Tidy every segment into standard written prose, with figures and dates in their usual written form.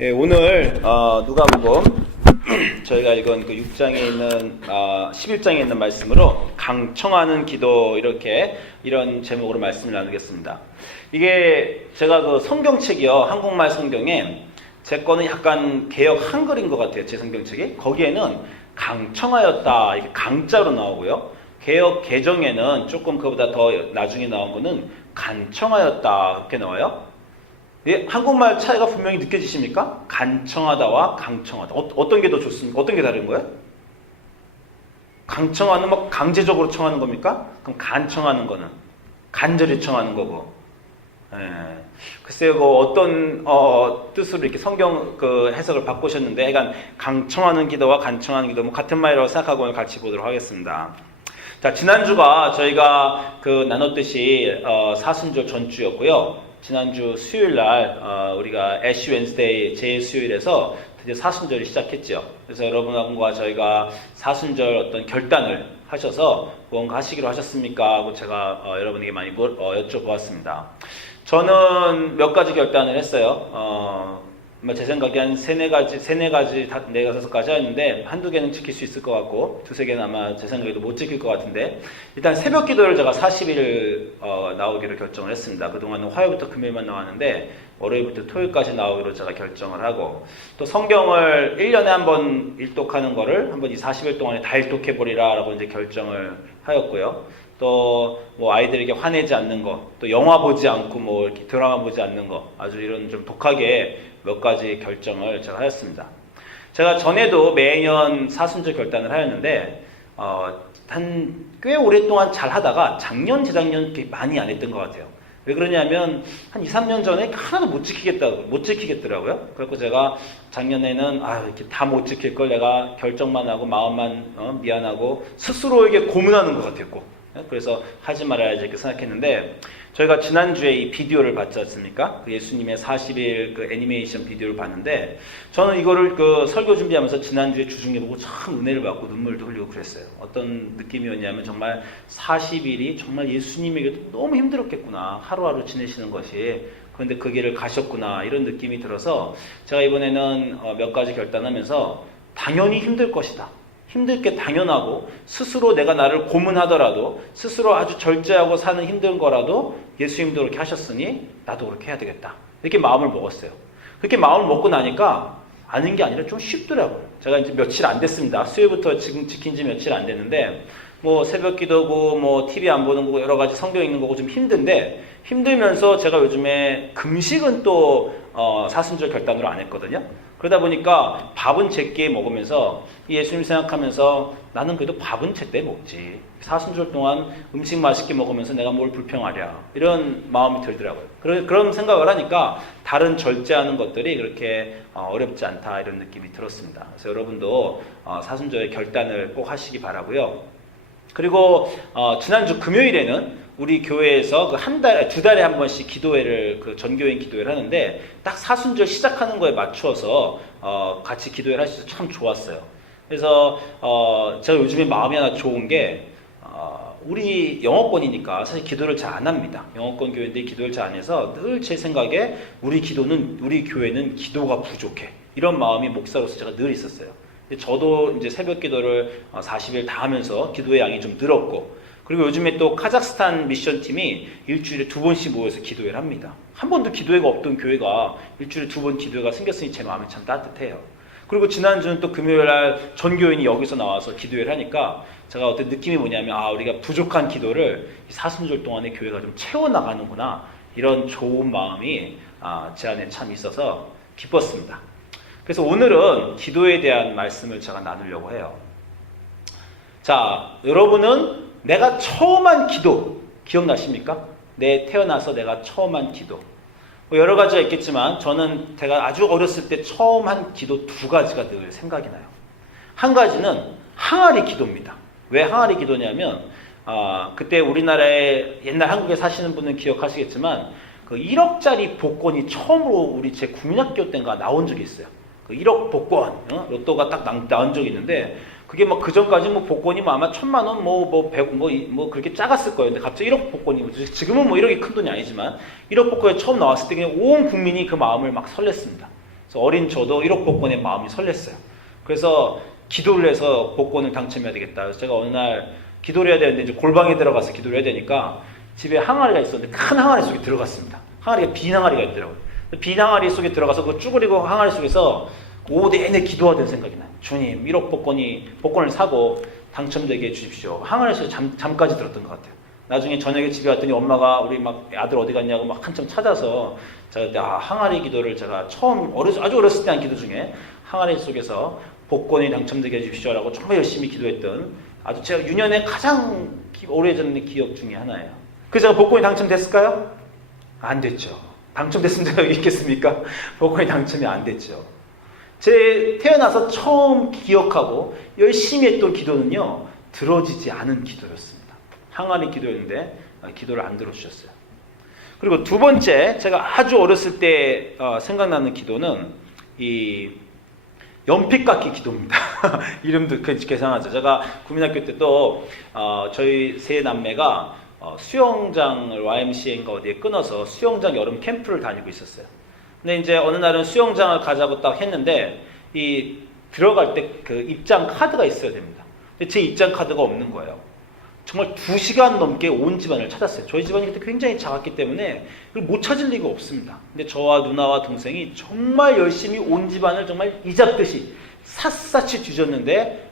예, 오늘 누가복음 저희가 읽은 그 6장에 있는 11장에 있는 말씀으로 강청하는 기도 이런 제목으로 말씀을 나누겠습니다. 이게 제가 그 성경책이요, 한국말 성경에 제 거는 약간 개역 한글인 것 같아요. 제 성경책이 거기에는 강청하였다 이렇게 강자로 나오고요. 개역 개정에는 조금 그보다 더 나중에 나온 거는 간청하였다 이렇게 나와요. 예, 한국말 차이가 분명히 느껴지십니까? 간청하다와 강청하다. 어떤 게 더 좋습니까? 어떤 게 다른 거예요? 강청하는 뭐 강제적으로 청하는 겁니까? 그럼 간청하는 거는 간절히 청하는 거고. 예. 글쎄요, 그 어떤 뜻으로 이렇게 성경 그 해석을 바꾸셨는데, 그러니까 강청하는 기도와 간청하는 기도 뭐 같은 말이라고 생각하고 오늘 같이 보도록 하겠습니다. 자, 지난주가 저희가 그 나눴듯이 사순절 전주였고요. 지난주 수요일날 우리가 애쉬 웬스데이 제 수요일에서 드디어 사순절이 시작했죠. 그래서 여러분과 저희가 사순절 어떤 결단을 하셔서 무언가 하시기로 하셨습니까? 하고 제가 여러분에게 많이 여쭤보았습니다. 저는 몇 가지 결단을 했어요. 제 생각에 한 세네 가지, 다섯 가지 하는데 한두 개는 지킬 수 있을 것 같고 두세 개는 아마 제 생각에도 못 지킬 것 같은데, 일단 새벽 기도를 제가 40일 나오기로 결정을 했습니다. 그동안은 화요일부터 금요일만 나왔는데 월요일부터 토요일까지 나오기로 제가 결정을 하고, 또 성경을 1년에 한 번 일독하는 거를 한번 이 40일 동안에 다 일독해보리라 라고 이제 결정을 하였고요. 또 뭐 아이들에게 화내지 않는 거, 또 영화 보지 않고 뭐 이렇게 드라마 보지 않는 거, 아주 이런 좀 독하게 몇 가지 결정을 제가 하였습니다. 제가 전에도 매년 사순절 결단을 하였는데 한 꽤 오랫동안 잘 하다가 작년, 재작년 많이 안 했던 것 같아요. 왜 그러냐면 한 2, 3년 전에 하나도 못 지키겠더라고요. 그래서 제가 작년에는 이렇게 다 못 지킬 걸 내가 결정만 하고 마음만 미안하고 스스로에게 고문하는 것 같았고, 그래서 하지 말아야지 이렇게 생각했는데, 저희가 지난주에 이 비디오를 봤지 않습니까? 그 예수님의 40일 그 애니메이션 비디오를 봤는데, 저는 이거를 그 설교 준비하면서 지난주에 주중에 보고 참 은혜를 받고 눈물도 흘리고 그랬어요. 어떤 느낌이었냐면 정말 40일이 정말 예수님에게도 너무 힘들었겠구나. 하루하루 지내시는 것이. 그런데 그 길을 가셨구나. 이런 느낌이 들어서 제가 이번에는 몇 가지 결단하면서 당연히 힘들 것이다. 힘들 게 당연하고, 스스로 내가 나를 고문하더라도, 스스로 아주 절제하고 사는 힘든 거라도 예수님도 그렇게 하셨으니 나도 그렇게 해야 되겠다. 이렇게 마음을 먹었어요. 그렇게 마음을 먹고 나니까 아는 게 아니라 좀 쉽더라고요. 제가 이제 며칠 안 됐습니다. 수요일부터 지금 지킨 지 며칠 안 됐는데, 뭐 새벽 기도고 뭐 TV 안 보는 거고 여러 가지 성경 읽는 거고 좀 힘든데, 힘들면서 제가 요즘에 금식은 또 사순절 결단으로 안 했거든요. 그러다 보니까 밥은 제끼 먹으면서 예수님 생각하면서 나는 그래도 밥은 제때 먹지. 사순절 동안 음식 맛있게 먹으면서 내가 뭘 불평하랴. 이런 마음이 들더라고요. 그런 생각을 하니까 다른 절제하는 것들이 그렇게 어렵지 않다 이런 느낌이 들었습니다. 그래서 여러분도 사순절의 결단을 꼭 하시기 바라고요. 그리고 지난주 금요일에는 우리 교회에서 그 두 달에 한 번씩 기도회를, 그 전교인 기도회를 하는데, 딱 사순절 시작하는 거에 맞춰서 같이 기도회를 할 수 있어서 참 좋았어요. 그래서 제가 요즘에 마음이 하나 좋은 게, 우리 영어권이니까 사실 기도를 잘 안 합니다. 영어권 교회인데 기도를 잘 안 해서 늘 제 생각에 우리 교회는 기도가 부족해. 이런 마음이 목사로서 제가 늘 있었어요. 저도 이제 새벽 기도를 40일 다 하면서 기도의 양이 좀 늘었고, 그리고 요즘에 또 카자흐스탄 미션팀이 일주일에 2번씩 모여서 기도회를 합니다. 한 번도 기도회가 없던 교회가 일주일에 2번 기도회가 생겼으니 제 마음이 참 따뜻해요. 그리고 지난주는 또 금요일날 전교인이 여기서 나와서 기도회를 하니까 제가 어떤 느낌이 뭐냐면, 우리가 부족한 기도를 사순절 동안에 교회가 좀 채워나가는구나, 이런 좋은 마음이 제 안에 참 있어서 기뻤습니다. 그래서 오늘은 기도에 대한 말씀을 제가 나누려고 해요. 자, 여러분은 내가 처음 한 기도 기억나십니까? 태어나서 내가 처음 한 기도. 뭐 여러 가지가 있겠지만 저는 제가 아주 어렸을 때 처음 한 기도 2가지가 늘 생각이 나요. 한 가지는 항아리 기도입니다. 왜 항아리 기도냐면 그때 우리나라에 옛날 한국에 사시는 분은 기억하시겠지만 그 1억짜리 복권이 처음으로 우리 제 국민학교 때인가 나온 적이 있어요. 그 1억 복권, 로또가 딱 나온 적이 있는데, 그게 그 전까지 복권이 아마 1,000만 원, 100, 그렇게 작았을 거예요. 근데 갑자기 1억 복권이, 지금은 1억이 큰 돈이 아니지만, 1억 복권이 처음 나왔을 때 그냥 온 국민이 그 마음을 막 설렜습니다. 그래서 어린 저도 1억 복권에 마음이 설렜어요. 그래서 기도를 해서 복권을 당첨해야 되겠다. 그래서 제가 어느 날 기도를 해야 되는데 이제 골방에 들어가서 기도를 해야 되니까 집에 항아리가 있었는데 큰 항아리 속에 들어갔습니다. 항아리가 빈 항아리가 있더라고요. 빈 항아리 속에 들어가서 그 쭈그리고 항아리 속에서 오후 내내 기도하던 생각이 나요. 주님, 1억 복권을 사고 당첨되게 해주십시오. 항아리에서 잠까지 들었던 것 같아요. 나중에 저녁에 집에 왔더니 엄마가 우리 막 아들 어디 갔냐고 막 한참 찾아서 제가 그때 항아리 기도를 제가 처음 아주 어렸을 때 한 기도 중에 항아리 속에서 복권이 당첨되게 해주십시오라고 정말 열심히 기도했던 아주 제가 유년에 가장 오래전 기억 중에 하나예요. 그래서 제가 복권이 당첨됐을까요? 안 됐죠. 당첨됐으면 제가 있겠습니까? 복권이 당첨이 안 됐죠. 제 태어나서 처음 기억하고 열심히 했던 기도는요, 들어지지 않은 기도였습니다. 항아리 기도였는데 기도를 안 들어주셨어요. 그리고 두 번째, 제가 아주 어렸을 때 생각나는 기도는 이 연필깎이 기도입니다. 이름도 계산하죠. 제가 국민학교 때 또 저희 세 남매가 수영장을 YMCA인가 어디에 끊어서 수영장 여름 캠프를 다니고 있었어요. 근데 이제 어느 날은 수영장을 가자고 딱 했는데 이 들어갈 때 그 입장 카드가 있어야 됩니다. 근데 제 입장 카드가 없는 거예요. 정말 2시간 넘게 온 집안을 찾았어요. 저희 집안이 그때 굉장히 작았기 때문에 그걸 못 찾을 리가 없습니다. 근데 저와 누나와 동생이 정말 열심히 온 집안을 정말 이잡듯이 샅샅이 뒤졌는데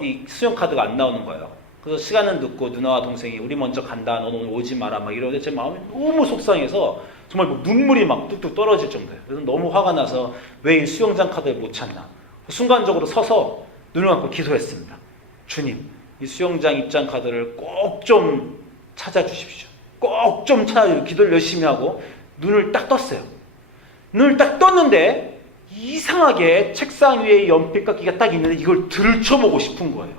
이 수영 카드가 안 나오는 거예요. 그래서 시간은 늦고 누나와 동생이 우리 먼저 간다, 너는 오늘 오지 마라 막 이러는데 제 마음이 너무 속상해서 정말 뭐 눈물이 막 뚝뚝 떨어질 정도예요. 그래서 너무 화가 나서 왜 이 수영장 카드를 못 찾나. 순간적으로 서서 눈을 감고 기도했습니다. 주님, 이 수영장 입장 카드를 꼭 좀 찾아주십시오. 꼭 좀 찾아주십시오. 기도를 열심히 하고 눈을 딱 떴어요. 눈을 딱 떴는데 이상하게 책상 위에 연필깎이가 딱 있는데 이걸 들춰보고 싶은 거예요.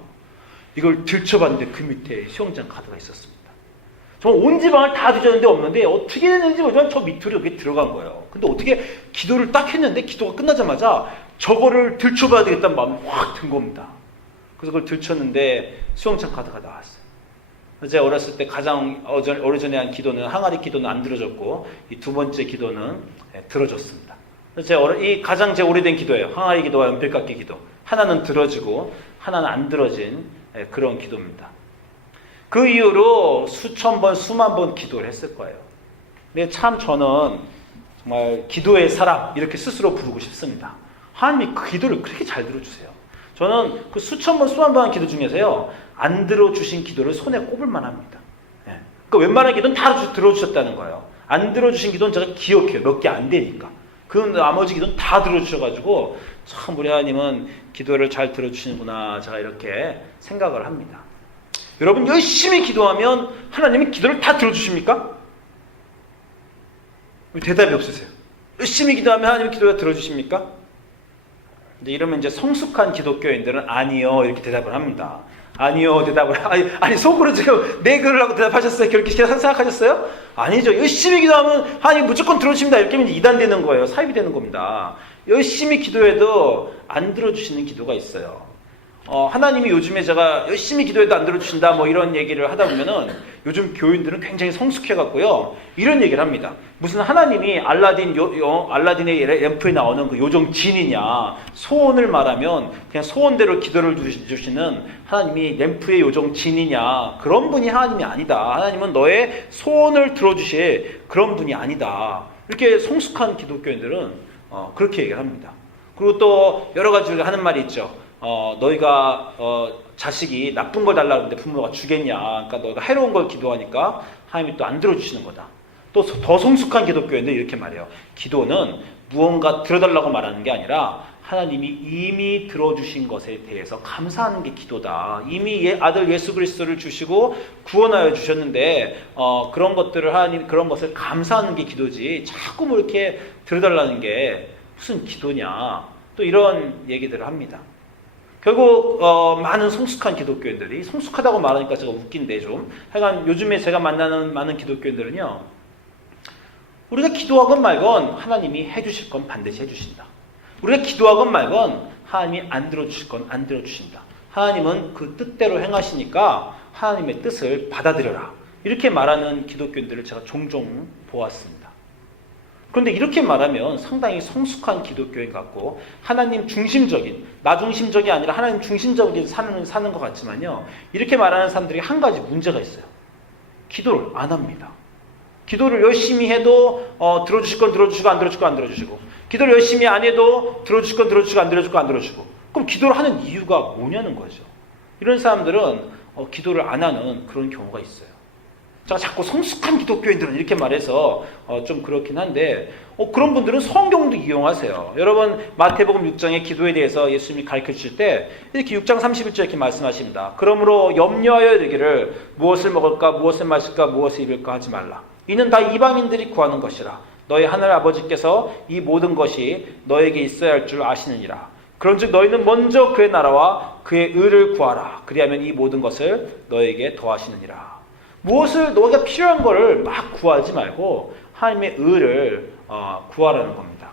이걸 들춰봤는데 그 밑에 수영장 카드가 있었습니다. 정말 온 집안을 다 뒤졌는데 없는데 어떻게 됐는지 모르지만 저 밑으로 여기 들어간 거예요. 근데 어떻게 기도를 딱 했는데 기도가 끝나자마자 저거를 들춰봐야 되겠다는 마음이 확 든 겁니다. 그래서 그걸 들췄는데 수영장 카드가 나왔어요. 제가 어렸을 때 가장 오래전에 한 기도는 항아리 기도는 안 들어졌고 이 두 번째 기도는 들어졌습니다. 제가 이 가장 제 오래된 기도예요. 항아리 기도와 연필깎이 기도. 하나는 들어지고 하나는 안 들어진 그런 기도입니다. 그 이후로 수천 번, 수만 번 기도를 했을 거예요. 근데 참 저는 정말 기도의 사람 이렇게 스스로 부르고 싶습니다. 하나님이 그 기도를 그렇게 잘 들어주세요. 저는 그 수천 번, 수만 번 한 기도 중에서요, 안 들어주신 기도를 손에 꼽을 만합니다. 그러니까 웬만한 기도는 다 들어주셨다는 거예요. 안 들어주신 기도는 제가 기억해요. 몇 개 안 되니까. 그 나머지 기도는 다 들어주셔가지고 참 우리 하나님은 기도를 잘 들어주시는구나, 제가 이렇게 생각을 합니다. 여러분 열심히 기도하면 하나님이 기도를 다 들어주십니까? 왜 대답이 없으세요? 열심히 기도하면 하나님이 기도를 들어주십니까? 근데 이러면 이제 성숙한 기독교인들은 아니요 이렇게 대답을 합니다. 아니요 대답을 아니 속으로 지금 네 그러려고 대답하셨어요? 그렇게 생각하셨어요? 아니죠. 열심히 기도하면 하나님 무조건 들어주십니다. 이렇게 하면 이단되는 거예요. 사입이 되는 겁니다. 열심히 기도해도 안 들어주시는 기도가 있어요. 하나님이 요즘에 제가 열심히 기도해도 안 들어주신다 뭐 이런 얘기를 하다 보면은 요즘 교인들은 굉장히 성숙해갖고요 이런 얘기를 합니다. 무슨 하나님이 알라딘의 램프에 나오는 그 요정 진이냐, 소원을 말하면 그냥 소원대로 기도를 주시는 하나님이 램프의 요정 진이냐, 그런 분이 하나님이 아니다. 하나님은 너의 소원을 들어주실 그런 분이 아니다. 이렇게 성숙한 기독교인들은 그렇게 얘기를 합니다. 그리고 또 여러 가지 하는 말이 있죠. 너희가 자식이 나쁜 걸 달라고 하는데 부모가 주겠냐. 그러니까 너희가 해로운 걸 기도하니까 하나님이 또 안 들어주시는 거다. 또 더 성숙한 기독교인들 이렇게 말해요. 기도는 무언가 들어달라고 말하는 게 아니라 하나님이 이미 들어주신 것에 대해서 감사하는 게 기도다. 이미 아들 예수 그리스도를 주시고 구원하여 주셨는데 그런 것들을 하나님 그런 것을 감사하는 게 기도지. 자꾸 뭐 이렇게 들어달라는 게 무슨 기도냐. 또 이런 얘기들을 합니다. 결국 많은 성숙한 기독교인들이 성숙하다고 말하니까 제가 웃긴데 좀 하여간 요즘에 제가 만나는 많은 기독교인들은요, 우리가 기도하건 말건 하나님이 해주실 건 반드시 해주신다. 우리가 기도하건 말건 하나님이 안 들어주실 건 안 들어주신다. 하나님은 그 뜻대로 행하시니까 하나님의 뜻을 받아들여라. 이렇게 말하는 기독교인들을 제가 종종 보았습니다. 그런데 이렇게 말하면 상당히 성숙한 기독교인 것 같고 하나님 중심적인, 나 중심적이 아니라 하나님 중심적인 사는 것 같지만요. 이렇게 말하는 사람들이 한 가지 문제가 있어요. 기도를 안 합니다. 기도를 열심히 해도 들어주실 건 들어주시고 안 들어주실 건 안 들어주시고, 기도를 열심히 안 해도 들어주실 건 들어주시고 안 들어주실 건 안 들어주시고, 그럼 기도를 하는 이유가 뭐냐는 거죠. 이런 사람들은 기도를 안 하는 그런 경우가 있어요. 제가 자꾸 성숙한 기독교인들은 이렇게 말해서 좀 그렇긴 한데 그런 분들은 성경도 이용하세요. 여러분 마태복음 6장의 기도에 대해서 예수님이 가르쳐 주실 때 이렇게 6장 31절 이렇게 말씀하십니다. 그러므로 염려하여 이르기를 무엇을 먹을까 무엇을 마실까 무엇을 입을까 하지 말라. 이는 다 이방인들이 구하는 것이라. 너희 하늘 아버지께서 이 모든 것이 너에게 있어야 할 줄 아시느니라. 그런즉 너희는 먼저 그의 나라와 그의 의를 구하라. 그리하면 이 모든 것을 너에게 더하시느니라. 무엇을 너희가 필요한 거를 막 구하지 말고 하나님의 의를 구하라는 겁니다.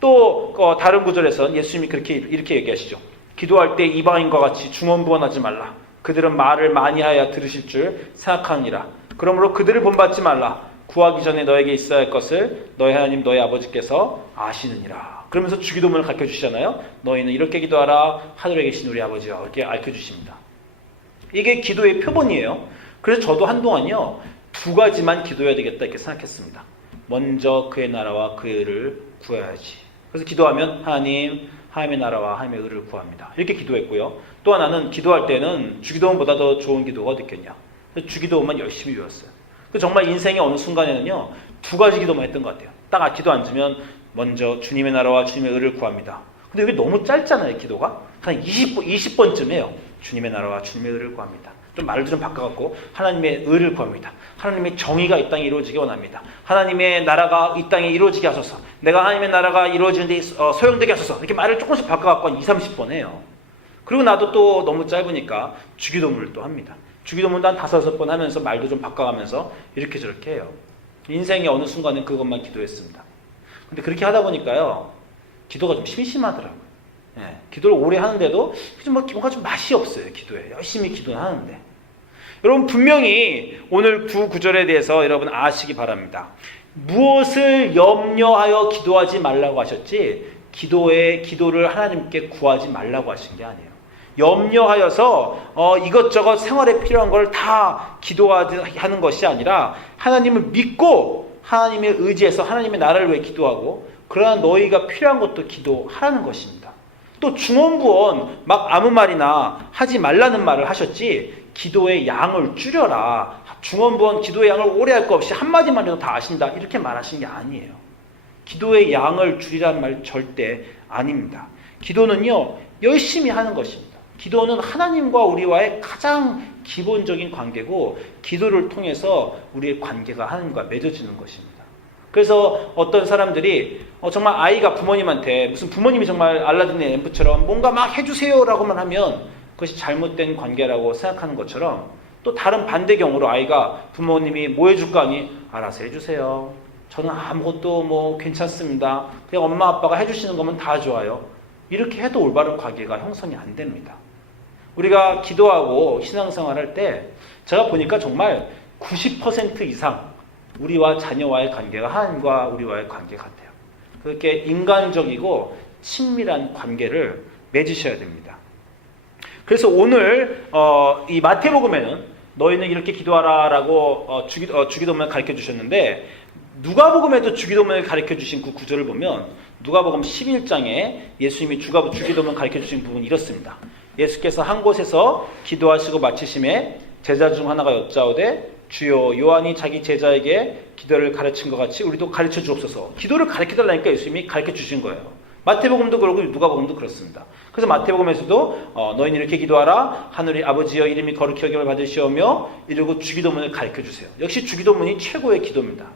또 다른 구절에서는 예수님이 이렇게 얘기하시죠. 기도할 때 이방인과 같이 중언부언하지 말라. 그들은 말을 많이 하여 들으실 줄 생각하느니라. 그러므로 그들을 본받지 말라. 구하기 전에 너에게 있어야 할 것을 너희 하나님 너희 아버지께서 아시느니라. 그러면서 주기도문을 가르쳐 주시잖아요. 너희는 이렇게 기도하라. 하늘에 계신 우리 아버지여. 이렇게 가르쳐 주십니다. 이게 기도의 표본이에요. 그래서 저도 한동안요, 두 가지만 기도해야 되겠다 이렇게 생각했습니다. 먼저 그의 나라와 그의 의를 구해야지. 그래서 기도하면 하나님의 나라와 하나님의 의를 구합니다. 이렇게 기도했고요. 또 하나는 기도할 때는 주기도문보다 더 좋은 기도가 어딨겠냐. 그래서 주기도문만 열심히 외웠어요. 그래서 정말 인생의 어느 순간에는요, 두 가지 기도만 했던 것 같아요. 딱 기도 앉으면 먼저 주님의 나라와 주님의 의를 구합니다. 근데 이게 너무 짧잖아요, 기도가. 한 20번쯤 해요. 주님의 나라와 주님의 의를 구합니다. 좀 말도 좀 바꿔갖고 하나님의 의를 구합니다. 하나님의 정의가 이 땅에 이루어지기 원합니다. 하나님의 나라가 이 땅에 이루어지게 하소서. 내가 하나님의 나라가 이루어지는 데 소용되게 하소서. 이렇게 말을 조금씩 바꿔갖고 한 20-30번 해요. 그리고 나도 또 너무 짧으니까 주기도문을 또 합니다. 주기도문도 한 5-6번 하면서 말도 좀 바꿔가면서 이렇게 저렇게 해요. 인생의 어느 순간에 그것만 기도했습니다. 근데 그렇게 하다 보니까요, 기도가 좀 심심하더라고요. 예, 기도를 오래 하는데도 뭔가 좀 맛이 없어요. 기도에 열심히 기도는 하는데, 여러분 분명히 오늘 두 구절에 대해서 여러분 아시기 바랍니다. 무엇을 염려하여 기도하지 말라고 하셨지 기도를 하나님께 구하지 말라고 하신 게 아니에요. 염려하여서 이것저것 생활에 필요한 걸 다 기도하는 것이 아니라 하나님을 믿고 하나님의 의지에서 하나님의 나라를 위해 기도하고, 그러나 너희가 필요한 것도 기도하라는 것입니다. 또 중언부언 막 아무 말이나 하지 말라는 말을 하셨지 기도의 양을 줄여라. 중언부언 기도의 양을 오래 할 거 없이 한마디만 해도 다 아신다. 이렇게 말하신 게 아니에요. 기도의 양을 줄이라는 말 절대 아닙니다. 기도는요, 열심히 하는 것입니다. 기도는 하나님과 우리와의 가장 기본적인 관계고, 기도를 통해서 우리의 관계가 하나님과 맺어지는 것입니다. 그래서 어떤 사람들이 정말 아이가 부모님한테 무슨 부모님이 정말 알라딘의 램프처럼 뭔가 막 해주세요라고만 하면 그것이 잘못된 관계라고 생각하는 것처럼, 또 다른 반대 경우로 아이가 부모님이 뭐 해줄까 하니 알아서 해주세요. 저는 아무것도 괜찮습니다. 그냥 엄마 아빠가 해주시는 거면 다 좋아요. 이렇게 해도 올바른 관계가 형성이 안 됩니다. 우리가 기도하고 신앙생활 할 때 제가 보니까 정말 90% 이상 우리와 자녀와의 관계가 하나님과 우리와의 관계 같아요. 그렇게 인간적이고 친밀한 관계를 맺으셔야 됩니다. 그래서 오늘 이 마태복음에는 너희는 이렇게 기도하라라고 주기도문을 가르쳐 주셨는데, 누가복음에도 주기도문을 가르쳐 주신 그 구절을 보면 누가복음 11장에 예수님이 주기도문 가르쳐 주신 부분이 이렇습니다. 예수께서 한 곳에서 기도하시고 마치심에 제자 중 하나가 여짜오되 주여 요한이 자기 제자에게 기도를 가르친 것 같이 우리도 가르쳐 주옵소서. 기도를 가르쳐 달라니까 예수님이 가르쳐 주신 거예요. 마태복음도 그러고 누가복음도 그렇습니다. 그래서 마태복음에서도 너희는 이렇게 기도하라. 하늘의 아버지여 이름이 거룩히 여김을 받으시오며 이러고 주기도문을 가르쳐 주세요. 역시 주기도문이 최고의 기도입니다.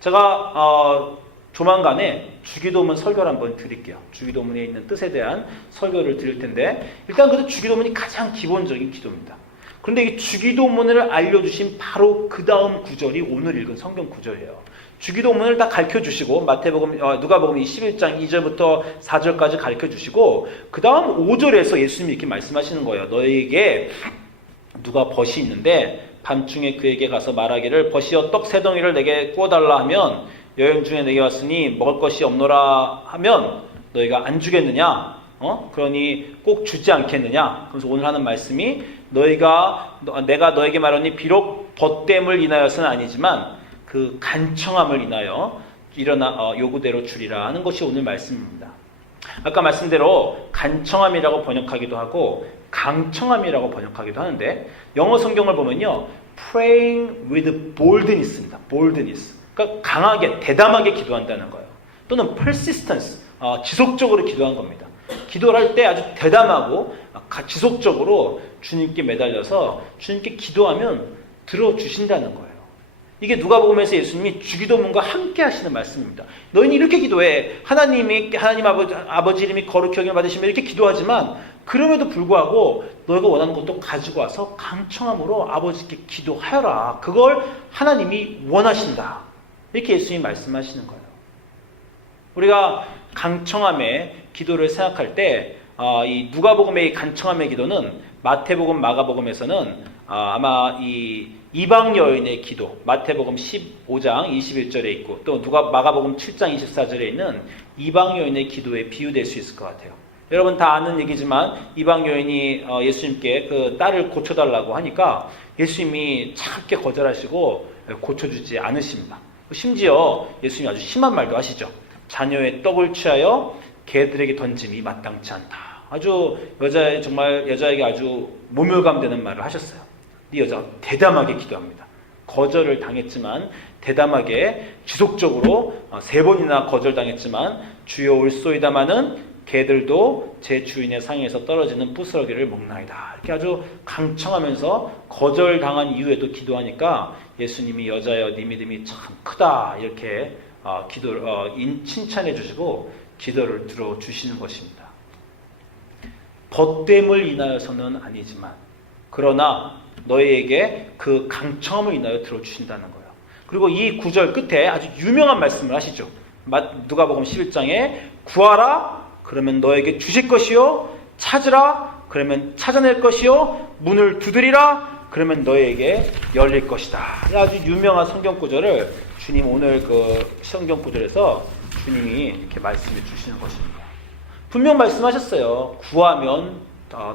제가 조만간에 주기도문 설교를 한번 드릴게요. 주기도문에 있는 뜻에 대한 설교를 드릴 텐데, 일단 그래도 주기도문이 가장 기본적인 기도입니다. 그런데 이 주기도문을 알려주신 바로 그 다음 구절이 오늘 읽은 성경 구절이에요. 주기도문을 다 가르쳐주시고 누가복음 21장 2절부터 4절까지 가르쳐주시고, 그 다음 5절에서 예수님이 이렇게 말씀하시는 거예요. 너희에게 누가 벗이 있는데 밤중에 그에게 가서 말하기를 벗이여 떡 3덩이를 내게 구워달라 하면 여행 중에 내게 왔으니 먹을 것이 없노라 하면 너희가 안 주겠느냐? 그러니 꼭 주지 않겠느냐? 그래서 오늘 하는 말씀이 내가 너에게 말하니 비록 벗됨을 인하여서는 아니지만 그 간청함을 인하여 요구대로 주리라 하는 것이 오늘 말씀입니다. 아까 말씀대로 간청함이라고 번역하기도 하고 강청함이라고 번역하기도 하는데 영어 성경을 보면요, praying with boldness입니다. boldness. 그러니까 강하게, 대담하게 기도한다는 거예요. 또는 persistence, 지속적으로 기도한 겁니다. 기도를 할 때 아주 대담하고 지속적으로 주님께 매달려서 주님께 기도하면 들어주신다는 거예요. 이게 누가복음에서 예수님이 주기도문과 함께 하시는 말씀입니다. 너희는 이렇게 기도해. 하나님 아버지 이름이 거룩히 여김을 받으시면 이렇게 기도하지만 그럼에도 불구하고 너희가 원하는 것도 가지고 와서 강청함으로 아버지께 기도하여라. 그걸 하나님이 원하신다. 이렇게 예수님이 말씀하시는 거예요. 우리가 강청함의 기도를 생각할 때 이 누가복음의 간청함의 기도는 마태복음, 마가복음에서는 아마 이 이방 여인의 기도, 마태복음 15장 21절에 있고 또 마가복음 7장 24절에 있는 이방 여인의 기도에 비유될 수 있을 것 같아요. 여러분 다 아는 얘기지만 이방 여인이 예수님께 그 딸을 고쳐달라고 하니까 예수님이 차갑게 거절하시고 고쳐주지 않으십니다. 심지어 예수님이 아주 심한 말도 하시죠. 자녀의 떡을 취하여 개들에게 던짐이 마땅치 않다. 아주 여자에게 아주 모멸감 되는 말을 하셨어요. 이 여자가 대담하게 기도합니다. 거절을 당했지만 대담하게 지속적으로 3번이나 거절당했지만 주여 올소이다마는 개들도 제 주인의 상에서 떨어지는 부스러기를 먹나이다. 이렇게 아주 강청하면서 거절당한 이후에도 기도하니까 예수님이 여자여 네 믿음이 참 크다 이렇게 칭찬해 주시고 기도를 들어주시는 것입니다. 벗됨을 인하여서는 아니지만 그러나 너희에게 그 강청함을 인하여 들어주신다는 거예요. 그리고 이 구절 끝에 아주 유명한 말씀을 하시죠. 누가복음 11장에 구하라 그러면 너에게 주실 것이요 찾으라 그러면 찾아낼 것이요 문을 두드리라 그러면 너에게 열릴 것이다. 아주 유명한 성경 구절을 주님 오늘 그 성경 구절에서 주님이 이렇게 말씀해 주시는 것입니다. 분명 말씀하셨어요. 구하면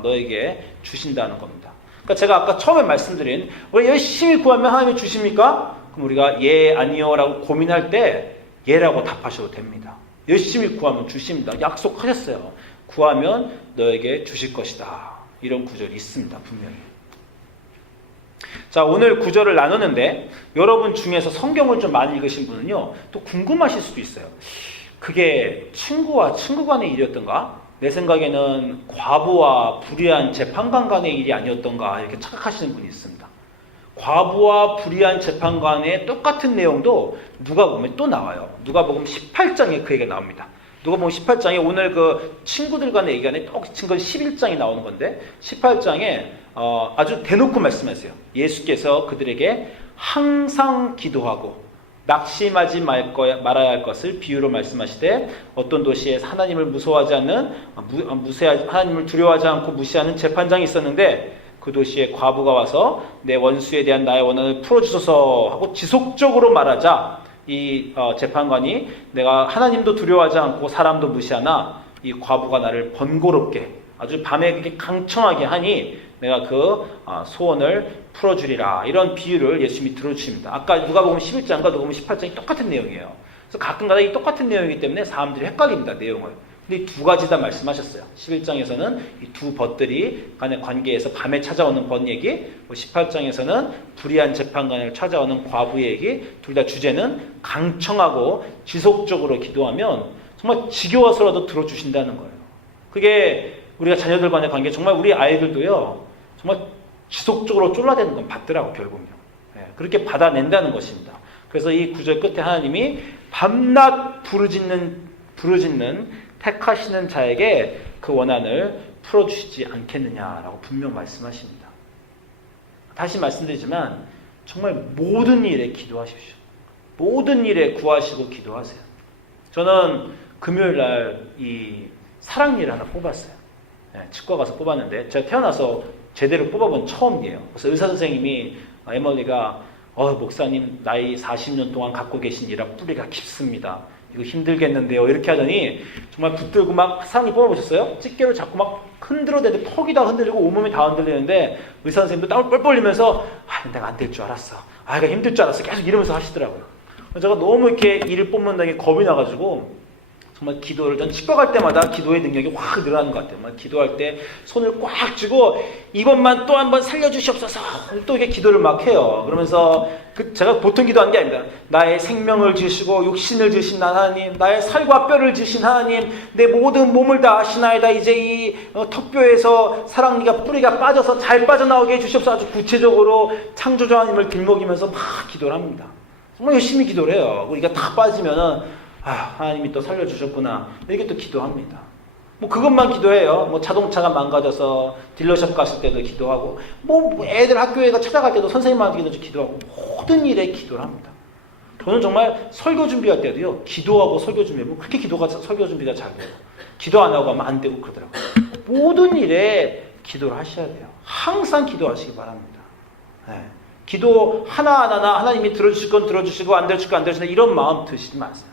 너에게 주신다는 겁니다. 그러니까 제가 아까 처음에 말씀드린 우리 열심히 구하면 하나님이 주십니까? 그럼 우리가 예 아니요 라고 고민할 때 예라고 답하셔도 됩니다. 열심히 구하면 주십니다. 약속하셨어요. 구하면 너에게 주실 것이다. 이런 구절이 있습니다. 분명히. 자, 오늘 구절을 나누는데 여러분 중에서 성경을 좀 많이 읽으신 분은요 또 궁금하실 수도 있어요. 그게 친구와 친구 간의 일이었던가? 내 생각에는 과부와 불의한 재판관 간의 일이 아니었던가 이렇게 착각하시는 분이 있습니다. 과부와 불의한 재판관의 똑같은 내용도 누가복음에 또 나와요. 누가복음 18장에 그 얘기가 나옵니다. 누가복음 18장에 오늘 그 친구들 간의 얘기가 아니라 똑같은 건 11장에 나오는 건데 18장에 아주 대놓고 말씀하세요. 예수께서 그들에게 항상 기도하고 낙심하지 말아야 할 것을 비유로 말씀하시되 어떤 도시에 하나님을 무서워하지 않는 하나님을 두려워하지 않고 무시하는 재판장이 있었는데 그 도시에 과부가 와서 내 원수에 대한 나의 원한을 풀어주소서 하고 지속적으로 말하자 이 재판관이 내가 하나님도 두려워하지 않고 사람도 무시하나 이 과부가 나를 번거롭게 아주 밤에 그렇게 강청하게 하니 내가 그 소원을 풀어주리라. 이런 비유를 예수님이 들어주십니다. 아까 누가복음 11장과 누가복음 18장이 똑같은 내용이에요. 그래서 가끔가다 이 똑같은 내용이기 때문에 사람들이 헷갈립니다. 내용을. 근데 두 가지 다 말씀하셨어요. 11장에서는 이 두 벗들이 간의 관계에서 밤에 찾아오는 벗 얘기, 18장에서는 불의한 재판관을 찾아오는 과부의 얘기, 둘 다 주제는 강청하고 지속적으로 기도하면 정말 지겨워서라도 들어주신다는 거예요. 그게 우리가 자녀들 간의 관계, 정말 우리 아이들도요, 정말 지속적으로 쫄라대는 건 받더라고, 결국요. 그렇게 받아낸다는 것입니다. 그래서 이 구절 끝에 하나님이 밤낮 부르짖는 택하시는 자에게 그 원한을 풀어주시지 않겠느냐라고 분명 말씀하십니다. 다시 말씀드리지만 정말 모든 일에 기도하십시오. 모든 일에 구하시고 기도하세요. 저는 금요일 날 이 사랑니를 하나 뽑았어요. 치과 가서 뽑았는데 제가 태어나서 제대로 뽑아본 처음이에요. 그래서 의사 선생님이 에멀리가 목사님 나이 40년 동안 갖고 계신 이라 뿌리가 깊습니다. 이거 힘들겠는데요. 이렇게 하더니 정말 붙들고 막 사람이 뽑아보셨어요? 집게로 자꾸 막 흔들어대는데 턱이 다 흔들리고 온몸이 다 흔들리는데 의사 선생님도 땀을 뻘뻘 흘리면서 내가 안 될 줄 알았어. 이거 힘들 줄 알았어. 계속 이러면서 하시더라고요. 제가 너무 이렇게 이를 뽑는다는 게 겁이 나가지고 정말 기도를 전 치과 갈 때마다 기도의 능력이 확 늘어나는 것 같아요. 정말 기도할 때 손을 꽉 쥐고 이번만 또 한번 살려주시옵소서 또 이렇게 기도를 막 해요. 그러면서 제가 보통 기도하는 게 아닙니다. 나의 생명을 주시고 육신을 주신 하나님, 나의 살과 뼈를 주신 하나님, 내 모든 몸을 다 아시나이다. 이제 이 턱뼈에서 사랑니가 뿌리가 빠져서 잘 빠져나오게 해주시옵소서. 아주 구체적으로 창조주 하나님을 들먹이면서 막 기도를 합니다. 정말 열심히 기도를 해요. 우리가 다 빠지면은 하나님이 또 살려주셨구나 이렇게 또 기도합니다. 뭐 그것만 기도해요. 뭐 자동차가 망가져서 딜러샵 갔을 때도 기도하고 뭐 애들 학교에 찾아갈 때도 선생님한테 기도하고 모든 일에 기도를 합니다. 저는 정말 설교 준비할 때도요 기도하고 설교 준비하면 그렇게 설교 준비가 잘 돼요. 기도 안 하고 하면 안 되고 그러더라고요. 모든 일에 기도를 하셔야 돼요. 항상 기도하시기 바랍니다. 기도 하나하나 하나님이 들어주실 건 들어주시고 안 들어주실 건 안 들어주신다 이런 마음 드시지 마세요.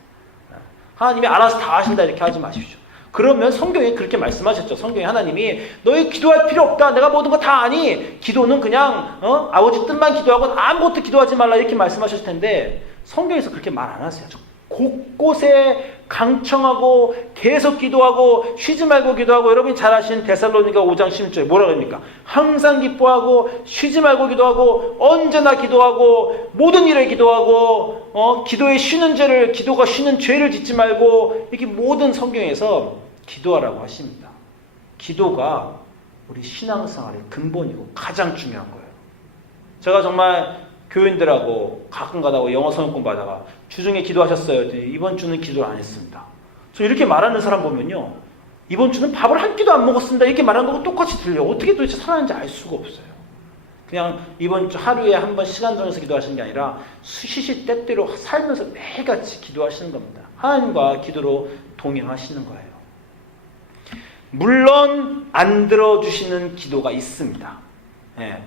하나님이 알아서 다 하신다 이렇게 하지 마십시오. 그러면 성경에 그렇게 말씀하셨죠. 성경에 하나님이 너희 기도할 필요 없다. 내가 모든 거 다 아니. 기도는 그냥 아버지 뜻만 기도하고 아무것도 기도하지 말라 이렇게 말씀하셨을 텐데 성경에서 그렇게 말 안 하세요. 곳곳에 강청하고 계속 기도하고 쉬지 말고 기도하고 여러분이 잘 아시는 데살로니가 5장 16절에 뭐라 그럽니까? 항상 기뻐하고 쉬지 말고 기도하고 언제나 기도하고 모든 일에 기도하고 기도가 쉬는 죄를 짓지 말고 이렇게 모든 성경에서 기도하라고 하십니다. 기도가 우리 신앙생활의 근본이고 가장 중요한 거예요. 제가 정말 교인들하고 가끔 가다가 영어 성경 공부하다가 주중에 기도하셨어요. 이번 주는 기도를 안 했습니다. 저 이렇게 말하는 사람 보면요. 이번 주는 밥을 한 끼도 안 먹었습니다. 이렇게 말하는 거고 똑같이 들려요. 어떻게 도대체 살았는지 알 수가 없어요. 그냥 이번 주 하루에 한 번 시간 정해서 기도하시는 게 아니라 시시때때로 살면서 매일같이 기도하시는 겁니다. 하나님과 기도로 동행하시는 거예요. 물론 안 들어주시는 기도가 있습니다.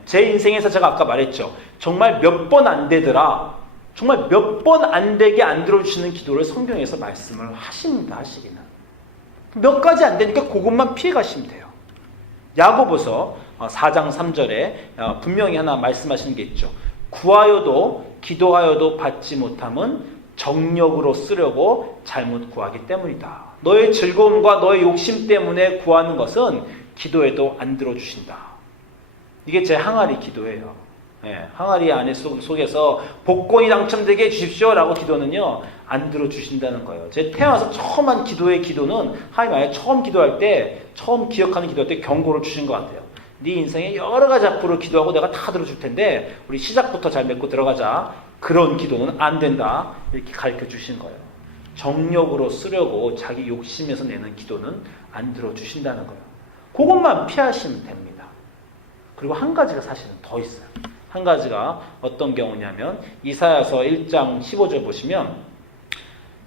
제 인생에서 제가 아까 말했죠. 정말 몇 번 안 되더라. 정말 몇 번 안 되게 안 들어주시는 기도를 성경에서 말씀을 하십니다. 하시기는. 몇 가지 안 되니까 그것만 피해 가시면 돼요. 야고보서 4장 3절에 분명히 하나 말씀하시는 게 있죠. 구하여도 기도하여도 받지 못함은 정력으로 쓰려고 잘못 구하기 때문이다. 너의 즐거움과 너의 욕심 때문에 구하는 것은 기도해도 안 들어주신다. 이게 제 항아리 기도예요. 항아리 안에 속에서 복권이 당첨되게 해주십시오라고 기도는요 안 들어주신다는 거예요. 제 태어나서 처음 한 기도의 기도는 하나님 안에 처음 기도할 때 처음 기억하는 기도할 때 경고를 주신 것 같아요. 네 인생에 여러 가지 앞으로 기도하고 내가 다 들어줄 텐데 우리 시작부터 잘 맺고 들어가자. 그런 기도는 안 된다. 이렇게 가르쳐 주신 거예요. 정력으로 쓰려고 자기 욕심에서 내는 기도는 안 들어주신다는 거예요. 그것만 피하시면 됩니다. 그리고 한 가지가 사실은 더 있어요. 한 가지가 어떤 경우냐면 이사야서 1장 15절 보시면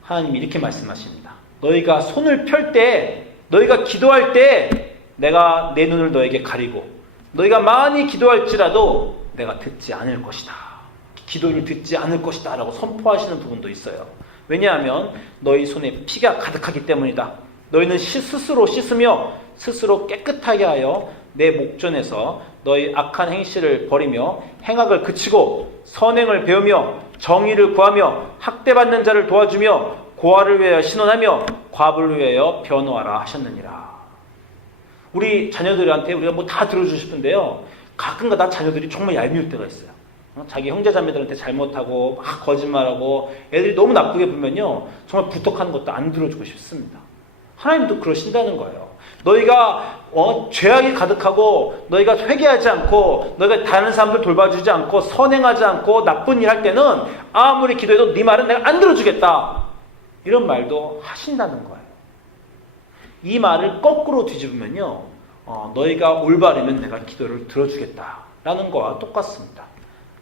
하나님이 이렇게 말씀하십니다. 너희가 손을 펼 때, 너희가 기도할 때 내가 내 눈을 너에게 가리고 너희가 많이 기도할지라도 내가 듣지 않을 것이다. 기도를 듣지 않을 것이다 라고 선포하시는 부분도 있어요. 왜냐하면 너희 손에 피가 가득하기 때문이다. 너희는 스스로 씻으며 스스로 깨끗하게 하여 내 목전에서 너희 악한 행실을 버리며 행악을 그치고 선행을 배우며 정의를 구하며 학대받는 자를 도와주며 고아를 위하여 신원하며 과부를 위하여 변호하라 하셨느니라. 우리 자녀들한테 우리가 뭐 다 들어주고 싶은데요. 가끔가다 자녀들이 정말 얄미울 때가 있어요. 자기 형제자매들한테 잘못하고 막 거짓말하고 애들이 너무 나쁘게 보면요. 정말 부탁하는 것도 안 들어주고 싶습니다. 하나님도 그러신다는 거예요. 너희가 죄악이 가득하고 너희가 회개하지 않고 너희가 다른 사람들 돌봐주지 않고 선행하지 않고 나쁜 일 할 때는 아무리 기도해도 네 말은 내가 안 들어주겠다. 이런 말도 하신다는 거예요. 이 말을 거꾸로 뒤집으면요. 너희가 올바르면 내가 기도를 들어주겠다라는 거와 똑같습니다.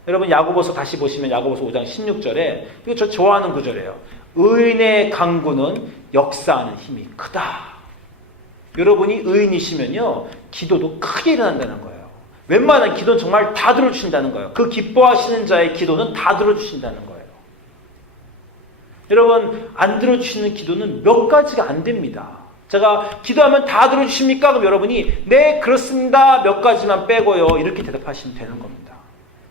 여러분 야고보서 다시 보시면 야고보서 5장 16절에 이거 저 좋아하는 구절이에요. 의인의 강구는 역사하는 힘이 크다. 여러분이 의인이시면요 기도도 크게 일어난다는 거예요. 웬만한 기도는 정말 다 들어주신다는 거예요. 그 기뻐하시는 자의 기도는 다 들어주신다는 거예요. 여러분, 안 들어주시는 기도는 몇 가지가 안 됩니다. 제가 기도하면 다 들어주십니까? 그럼 여러분이 네 그렇습니다 몇 가지만 빼고요 이렇게 대답하시면 되는 겁니다.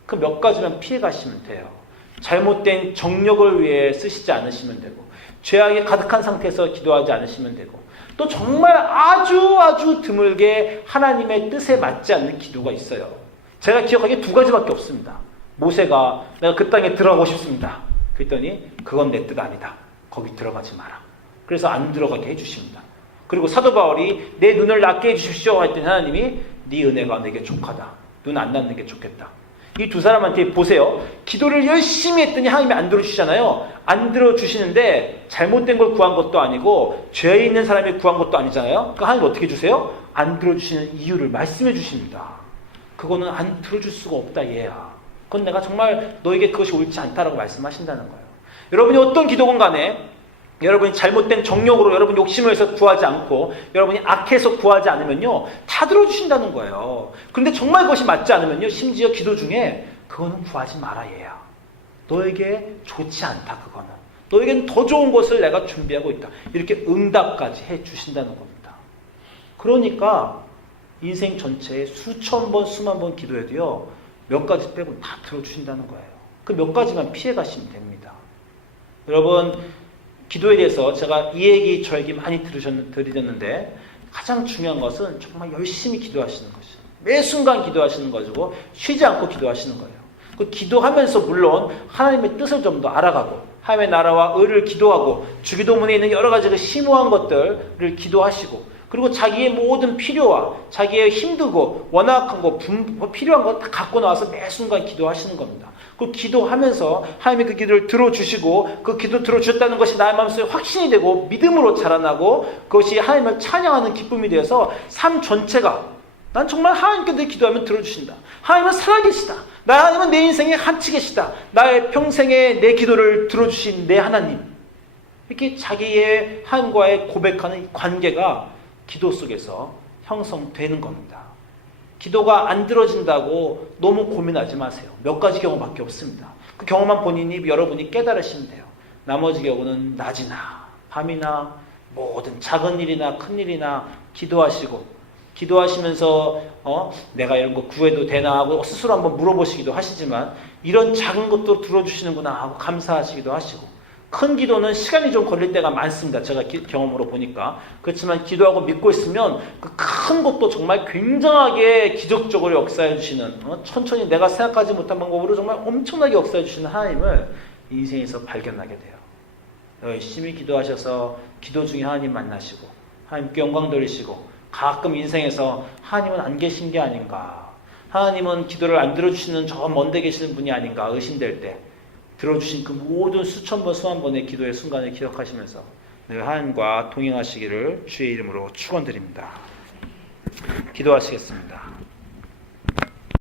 그 몇 가지만 피해 가시면 돼요. 잘못된 정욕을 위해 쓰시지 않으시면 되고, 죄악에 가득한 상태에서 기도하지 않으시면 되고, 또 정말 아주 드물게 하나님의 뜻에 맞지 않는 기도가 있어요. 제가 기억하기에 두 가지밖에 없습니다. 모세가 내가 그 땅에 들어가고 싶습니다. 그랬더니 그건 내 뜻 아니다. 거기 들어가지 마라. 그래서 안 들어가게 해주십니다. 그리고 사도 바울이 내 눈을 낫게 해주십시오 했더니 하나님이 네 은혜가 내게 족하다. 눈 안 낫는 게 좋겠다. 이 두 사람한테 보세요. 기도를 열심히 했더니 하나님이 안 들어주시잖아요. 안 들어주시는데 잘못된 걸 구한 것도 아니고 죄에 있는 사람이 구한 것도 아니잖아요. 그러니까 하나님 어떻게 주세요? 안 들어주시는 이유를 말씀해 주십니다. 그거는 안 들어줄 수가 없다 얘야. 그건 내가 정말 너에게 그것이 옳지 않다라고 말씀하신다는 거예요. 여러분이 어떤 기도건 간에 여러분이 잘못된 정욕으로 여러분 욕심을 해서 구하지 않고 여러분이 악해서 구하지 않으면요 다 들어주신다는 거예요. 그런데 정말 그것이 맞지 않으면요 심지어 기도 중에 그거는 구하지 마라 얘야. 너에게 좋지 않다 그거는. 너에게는 더 좋은 것을 내가 준비하고 있다. 이렇게 응답까지 해주신다는 겁니다. 그러니까 인생 전체에 수천 번 수만 번 기도해도요 몇 가지 빼고 다 들어주신다는 거예요. 그 몇 가지만 피해 가시면 됩니다. 여러분 기도에 대해서 제가 이 얘기 저 얘기 많이 드리셨는데 가장 중요한 것은 정말 열심히 기도하시는 것이죠. 매 순간 기도하시는 것이고 쉬지 않고 기도하시는 거예요. 그 기도하면서 물론 하나님의 뜻을 좀 더 알아가고 하나님의 나라와 의를 기도하고 주기도문에 있는 여러 가지 그 심오한 것들을 기도하시고 그리고 자기의 모든 필요와 자기의 힘들고 원악한 거 필요한 거 다 갖고 나와서 매 순간 기도하시는 겁니다. 그 기도하면서 하나님이 그 기도를 들어주시고 그 기도 들어주셨다는 것이 나의 마음속에 확신이 되고 믿음으로 자라나고 그것이 하나님을 찬양하는 기쁨이 되어서 삶 전체가 난 정말 하나님께 내 기도하면 들어주신다. 하나님은 살아계시다. 하나님은 내 인생에 한치 계시다. 나의 평생에 내 기도를 들어주신 내 하나님. 이렇게 자기의 하나님과의 고백하는 관계가 기도 속에서 형성되는 겁니다. 기도가 안 들어진다고 너무 고민하지 마세요. 몇 가지 경우밖에 없습니다. 그 경우만 본인이 여러분이 깨달으시면 돼요. 나머지 경우는 낮이나 밤이나 모든 작은 일이나 큰 일이나 기도하시고 기도하시면서 내가 이런 거 구해도 되나 하고 스스로 한번 물어보시기도 하시지만 이런 작은 것도 들어주시는구나 하고 감사하시기도 하시고 큰 기도는 시간이 좀 걸릴 때가 많습니다. 제가 경험으로 보니까. 그렇지만 기도하고 믿고 있으면 그 큰 것도 정말 굉장하게 기적적으로 역사해 주시는 천천히 내가 생각하지 못한 방법으로 정말 엄청나게 역사해 주시는 하나님을 인생에서 발견하게 돼요. 열심히 기도하셔서 기도 중에 하나님 만나시고 하나님께 영광 돌리시고 가끔 인생에서 하나님은 안 계신 게 아닌가, 하나님은 기도를 안 들어주시는 저 먼데 계시는 분이 아닌가 의심될 때 들어주신 그 모든 수천 번 수만 번의 기도의 순간을 기억하시면서 늘 하나님과 동행하시기를 주의 이름으로 축원드립니다. 기도하시겠습니다.